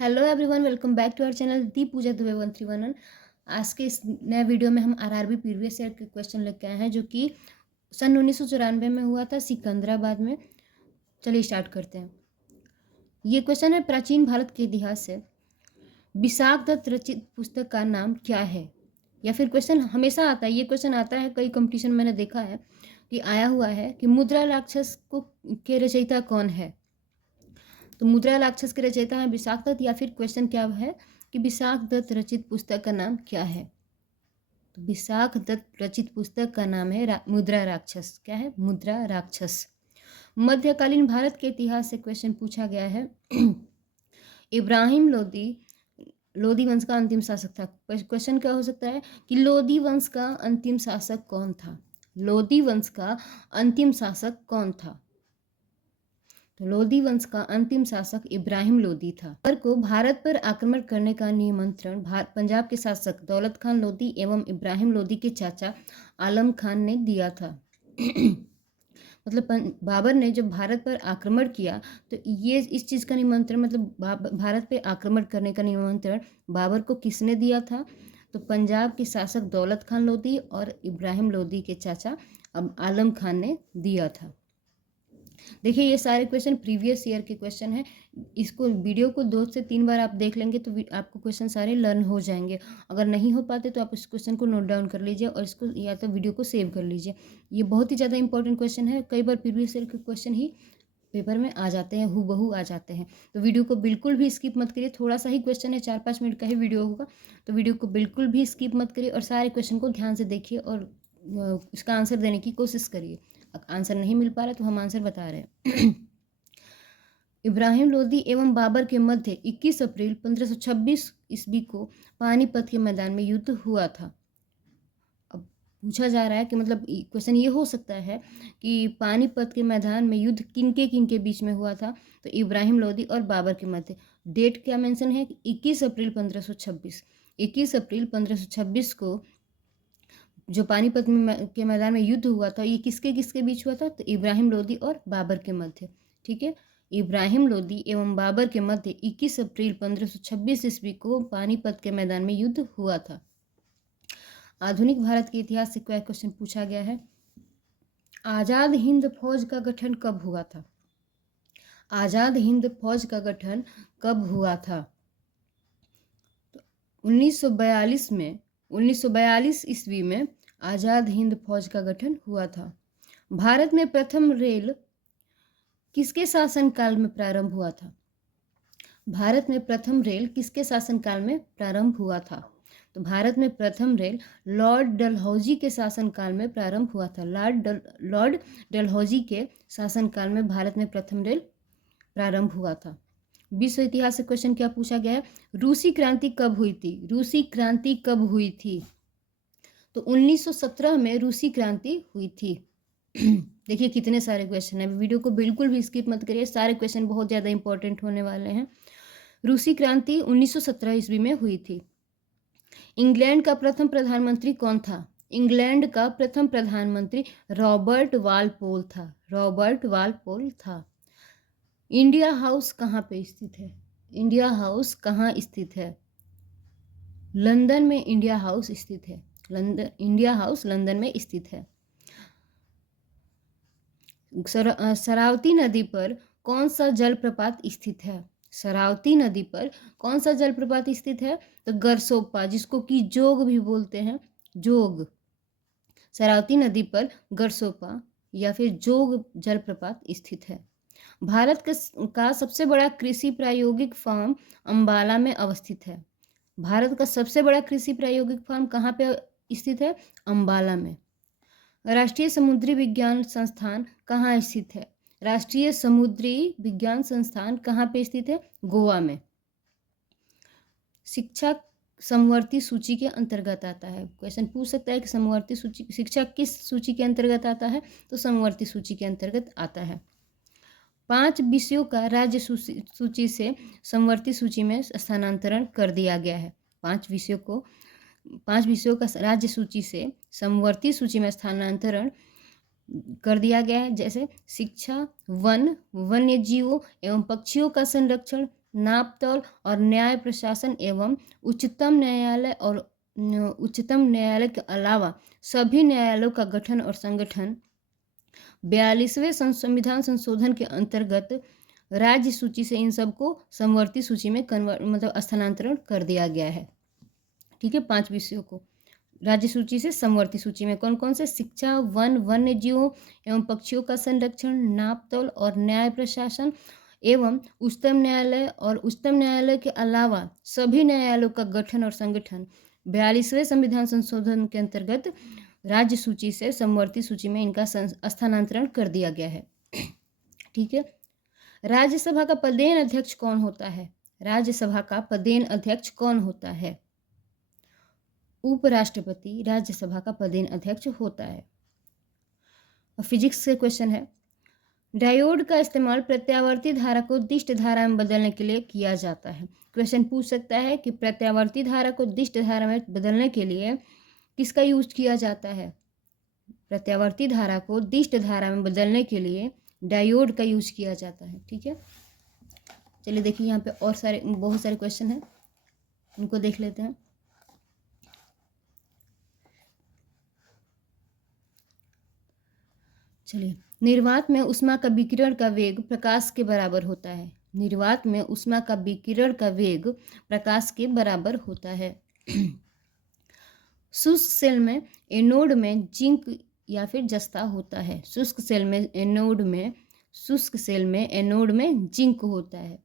Hello everyone, welcome back to our channel the Pooja Dubey 1311। आज के इस नए वीडियो में हम आरआरबी प्रीवियस ईयर के क्वेश्चन लेके आए हैं जो कि सन 1994 में हुआ था सिकंदराबाद में। चलिए स्टार्ट करते हैं। ये क्वेश्चन है प्राचीन भारत के इतिहास से विशाख दत्त रचित पुस्तक का नाम क्या है। या फिर क्वेश्चन हमेशा आता है, ये क्वेश्चन आता है कई कंपटीशन मैंने देखा है कि आया हुआ है कि मुद्रा राक्षस को के रचयिता कौन है। तो मुद्रा राक्षस के रचयिता है विशाख दत्त, या फिर क्वेश्चन क्या है कि विशाख दत्त रचित पुस्तक का नाम क्या है। तो विशाख दत्त रचित पुस्तक का नाम है मुद्रा राक्षस। क्या है? मुद्रा राक्षस। मध्यकालीन भारत के इतिहास से क्वेश्चन पूछा गया है। इब्राहिम लोदी लोदी वंश का अंतिम शासक था। क्वेश्चन क्या हो सकता है कि लोदी वंश का अंतिम शासक कौन था। लोदी वंश का अंतिम शासक कौन था? तो लोदी वंश का अंतिम शासक इब्राहिम लोदी था। अकबर को भारत पर आक्रमण करने का निमंत्रण पंजाब के शासक दौलत खान लोदी एवं इब्राहिम लोदी के चाचा आलम खान ने दिया था। मतलब बाबर ने जब भारत पर आक्रमण किया तो ये इस चीज़ का निमंत्रण, मतलब भारत पे आक्रमण करने का निमंत्रण बाबर को किसने दिया था? तो पंजाब के शासक दौलत खान लोदी और इब्राहिम लोदी के चाचा अब आलम खान ने दिया था। देखिए ये सारे क्वेश्चन प्रीवियस ईयर के क्वेश्चन हैं। इसको वीडियो को 2 से 3 बार आप देख लेंगे तो आपको क्वेश्चन सारे लर्न हो जाएंगे। अगर नहीं हो पाते तो आप इस क्वेश्चन को नोट डाउन कर लीजिए और इसको या तो वीडियो को सेव कर लीजिए। ये बहुत ही ज़्यादा इंपॉर्टेंट क्वेश्चन है। कई बार प्रीवियस ईयर के क्वेश्चन ही पेपर में आ जाते हैं, हूबहू आ जाते हैं। तो वीडियो को बिल्कुल भी स्किप मत करिए। थोड़ा सा ही क्वेश्चन है, 4-5 मिनट का ही वीडियो होगा, तो वीडियो को बिल्कुल भी स्किप मत करिए और सारे क्वेश्चन को ध्यान से देखिए और इसका आंसर देने की कोशिश करिए। आंसर नहीं मिल पा रहा तो हम आंसर बता रहे हैं। इब्राहिम लोदी एवं बाबर के मध्य 21 अप्रैल 1526 ईस्वी को पानीपत के मैदान में युद्ध हुआ था। अब पूछा जा रहा है कि मतलब क्वेश्चन ये हो सकता है कि पानीपत के मैदान में युद्ध किनके बीच में हुआ था। तो इब्राहिम लोदी और बाबर के मध्य। डेट क्या मेंशन है? 21 अप्रैल 1526। 21 अप्रैल 1526 को जो पानीपत के मैदान में युद्ध हुआ था, ये किसके बीच हुआ था? तो इब्राहिम लोदी और बाबर के मध्य। ठीक है, इब्राहिम लोदी एवं बाबर के मध्य 21 अप्रैल 1526 ईस्वी को पानीपत के मैदान में युद्ध हुआ था। आधुनिक भारत के इतिहास से क्या क्वेश्चन पूछा गया है? आजाद हिंद फौज का गठन कब हुआ था? आजाद हिंद फौज का गठन कब हुआ था? तो 1942 में, 1942 ईस्वी में आजाद हिंद फौज का गठन हुआ था। भारत में प्रथम रेल किसके शासनकाल में प्रारंभ हुआ था? भारत में प्रथम रेल किसके शासनकाल में प्रारंभ हुआ था? तो भारत में प्रथम रेल लॉर्ड डलहौजी के शासनकाल में प्रारंभ हुआ था। लॉर्ड डलहौजी के शासनकाल में भारत में प्रथम रेल प्रारंभ हुआ था। विश्व इतिहास से क्वेश्चन क्या पूछा गया है? रूसी क्रांति कब हुई थी? रूसी क्रांति कब हुई थी? तो 1917 में रूसी क्रांति हुई थी। देखिए कितने सारे क्वेश्चन हैं, वीडियो को बिल्कुल भी स्किप मत करिए, सारे क्वेश्चन बहुत ज़्यादा इंपॉर्टेंट होने वाले हैं। रूसी क्रांति 1917 ईस्वी में हुई थी। इंग्लैंड का प्रथम प्रधानमंत्री कौन था? इंग्लैंड का प्रथम प्रधानमंत्री रॉबर्ट वालपोल था। रॉबर्ट वालपोल था। इंडिया हाउस कहाँ पे स्थित है? इंडिया हाउस कहाँ स्थित है? लंदन में इंडिया हाउस स्थित है। इंडिया हाउस लंदन में स्थित है। शरावती नदी पर कौन सा जलप्रपात स्थित है? शरावती नदी पर कौन सा जलप्रपात स्थित है? तो गरसोप्पा, जिसको कि जोग भी बोलते हैं, जोग। शरावती नदी पर गरसोप्पा या फिर जोग जलप्रपात स्थित है। भारत का सबसे बड़ा कृषि प्रायोगिक फार्म अंबाला में अवस्थित है। भारत का सबसे बड़ा कृषि प्रायोगिक फार्म कहाँ पे स्थित है? अंबाला में। राष्ट्रीय समुद्री विज्ञान संस्थान कहाँ स्थित है? राष्ट्रीय समुद्री विज्ञान संस्थान कहाँ पे स्थित है? गोवा में। शिक्षा समवर्ती सूची के अंतर्गत आता है। क्वेश्चन पूछ सकता है कि समवर्ती सूची शिक्षा किस सूची के अंतर्गत आता है? तो समवर्ती सूची के अंतर्गत आता है। 5 विषयों का राज्य सूची से समवर्ती सूची में स्थानांतरण कर दिया गया है। 5 विषयों का राज्य सूची से समवर्ती सूची में स्थानांतरण कर दिया गया है, जैसे शिक्षा, वन, वन्य जीवों एवं पक्षियों का संरक्षण, नापतोल और न्याय प्रशासन एवं उच्चतम न्यायालय के अलावा सभी न्यायालयों का गठन और संगठन 42वें संविधान संशोधन के अंतर्गत राज्य सूची से इन सबको समवर्ती सूची में स्थानांतरण कर दिया गया है। ठीक है, 5 विषयों को राज्य सूची से समवर्ती सूची में कौन कौन से? शिक्षा, वन, वन्य जीवों एवं पक्षियों का संरक्षण, नापतोल और न्याय प्रशासन एवं उच्चतम न्यायालय के अलावा सभी न्यायालयों का गठन और संगठन 42वें संविधान संशोधन के अंतर्गत राज्य सूची से समवर्ती सूची में इनका स्थानांतरण कर दिया गया है। ठीक है, राज्यसभा का पदेन अध्यक्ष कौन होता है? राज्यसभा का पदेन अध्यक्ष कौन होता है? उपराष्ट्रपति राज्यसभा का पदेन अध्यक्ष होता है। फिजिक्स से क्वेश्चन है, डायोड का इस्तेमाल प्रत्यावर्ती धारा को दिष्ट धारा में बदलने के लिए किया जाता है। क्वेश्चन पूछ सकता है कि प्रत्यावर्ती धारा को दिष्ट धारा में बदलने के लिए किसका यूज किया जाता है? प्रत्यावर्ती धारा को दिष्ट धारा में बदलने के लिए डायोड का यूज किया जाता है। ठीक है, चलिए देखिए यहाँ पे और बहुत सारे क्वेश्चन हैं, उनको देख लेते हैं। चलिए, निर्वात में ऊष्मा का विकिरण का वेग प्रकाश के बराबर होता है। निर्वात में ऊष्मा का विकिरण का वेग प्रकाश के बराबर होता है। शुष्क सेल में एनोड में जिंक या फिर जस्ता होता है। शुष्क सेल में एनोड में जिंक होता है।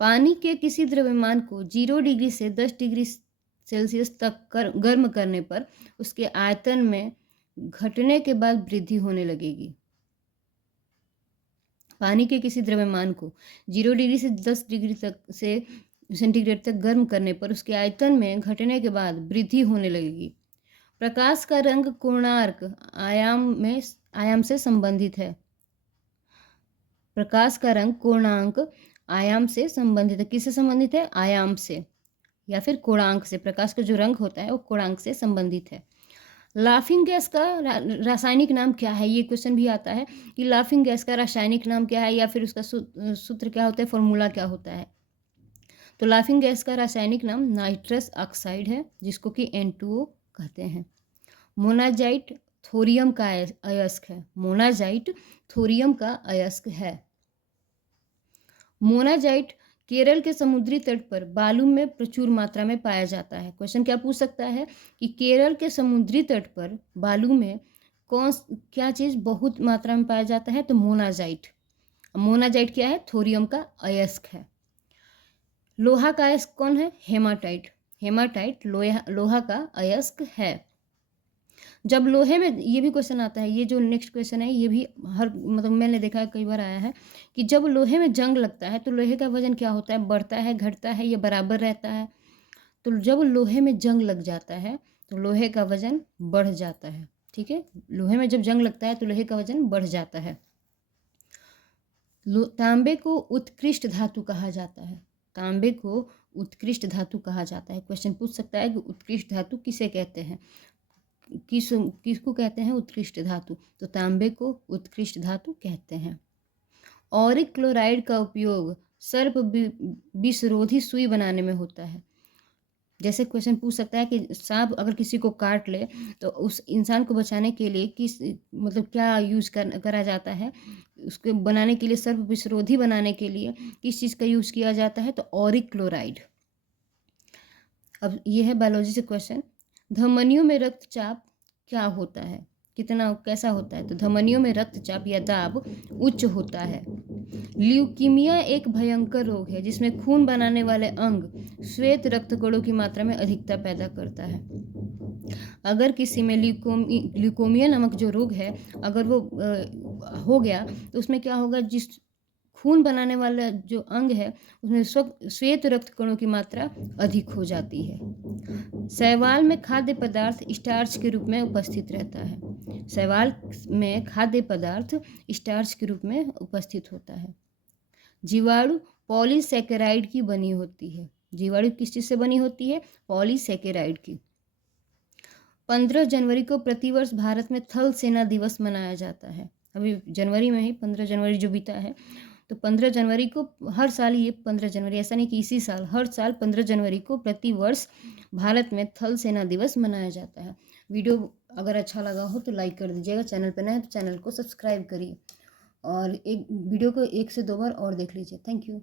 पानी के किसी द्रव्यमान को 0 डिग्री से 10 डिग्री सेल्सियस तक गर्म करने पर उसके आयतन में घटने के बाद वृद्धि होने लगेगी। पानी के किसी द्रव्यमान को 0 डिग्री से 10 डिग्री तक से सेंटीग्रेड तक गर्म करने पर उसके आयतन में घटने के बाद वृद्धि होने लगेगी। प्रकाश का रंग कोणार्क आयाम से संबंधित है। प्रकाश का रंग कोणांक आयाम से संबंधित है। किससे संबंधित है? आयाम से या फिर कोणांक से। प्रकाश का जो रंग होता है वो कोणांक से संबंधित है। लाफिंग गैस का रासायनिक नाम क्या है? ये क्वेश्चन भी आता है कि लाफिंग गैस का रासायनिक नाम क्या है या फिर उसका सूत्र क्या होता है, फॉर्मूला क्या होता है। तो लाफिंग गैस का रासायनिक नाम नाइट्रस ऑक्साइड है, जिसको कि N2O कहते हैं। मोनाजाइट थोरियम का अयस्क है। मोनाजाइट थोरियम का अयस्क है। मोनाजाइट केरल के समुद्री तट पर बालू में प्रचुर मात्रा में पाया जाता है। क्वेश्चन क्या पूछ सकता है कि केरल के समुद्री तट पर बालू में क्या चीज बहुत मात्रा में पाया जाता है? तो मोनाजाइट। मोनाजाइट क्या है? थोरियम का अयस्क है। लोहा का अयस्क कौन है? हेमाटाइट। हेमाटाइट लोहा का अयस्क है। जब लोहे में, ये भी क्वेश्चन आता है, ये जो नेक्स्ट क्वेश्चन है ये भी मैंने देखा है कई बार आया है कि जब लोहे में जंग लगता है तो लोहे का वजन क्या होता है? बढ़ता है, घटता है या बराबर रहता है? तो जब लोहे में जंग लग जाता है तो लोहे का वजन बढ़ जाता है। ठीक है, लोहे में जब जंग लगता है तो लोहे का वजन बढ़ जाता है। तांबे को उत्कृष्ट धातु कहा जाता है। तांबे को उत्कृष्ट धातु कहा जाता है। क्वेश्चन पूछ सकता है कि उत्कृष्ट धातु किसे कहते हैं? किसको कहते हैं उत्कृष्ट धातु? तो तांबे को उत्कृष्ट धातु कहते हैं। ऑरिक क्लोराइड का उपयोग सर्प विषरोधी सुई बनाने में होता है। जैसे क्वेश्चन पूछ सकता है कि सांप अगर किसी को काट ले तो उस इंसान को बचाने के लिए क्या यूज करा जाता है? उसको बनाने के लिए, सर्प विषरोधी बनाने के लिए किस चीज़ का यूज किया जाता है? तो ऑरिक क्लोराइड। अब ये है बायोलॉजी से क्वेश्चन। धमनियों में रक्तचाप क्या होता है? कैसा होता है? तो धमनियों में रक्तचाप या दाब उच्च होता है। ल्यूकीमिया एक भयंकर रोग है जिसमें खून बनाने वाले अंग श्वेत रक्तकणों की मात्रा में अधिकता पैदा करता है। अगर किसी में ल्यूकोमिया नामक जो रोग है अगर वो हो गया तो उसमें क्या होगा? जिस खून बनाने वाला जो अंग है उसमें श्वेत रक्त कणों की मात्रा अधिक हो जाती है। शैवाल में खाद्य पदार्थ स्टार्च के रूप में उपस्थित रहता है। शैवाल में खाद्य पदार्थ स्टार्च के रूप में उपस्थित होता है। जीवाणु पॉलीसैकेराइड की बनी होती है। जीवाणु किस चीज से बनी होती है? पॉलीसैकेराइड की। 15 जनवरी को प्रतिवर्ष भारत में थल सेना दिवस मनाया जाता है। अभी जनवरी में ही 15 जनवरी जो बीता है तो 15 जनवरी को हर साल, ये 15 जनवरी ऐसा नहीं कि इसी साल, हर साल 15 जनवरी को प्रति वर्ष भारत में थल सेना दिवस मनाया जाता है। वीडियो अगर अच्छा लगा हो तो लाइक कर दीजिएगा, चैनल पर नए हैं तो चैनल को सब्सक्राइब करिए और एक वीडियो को 1 से 2 बार और देख लीजिए। Thank you.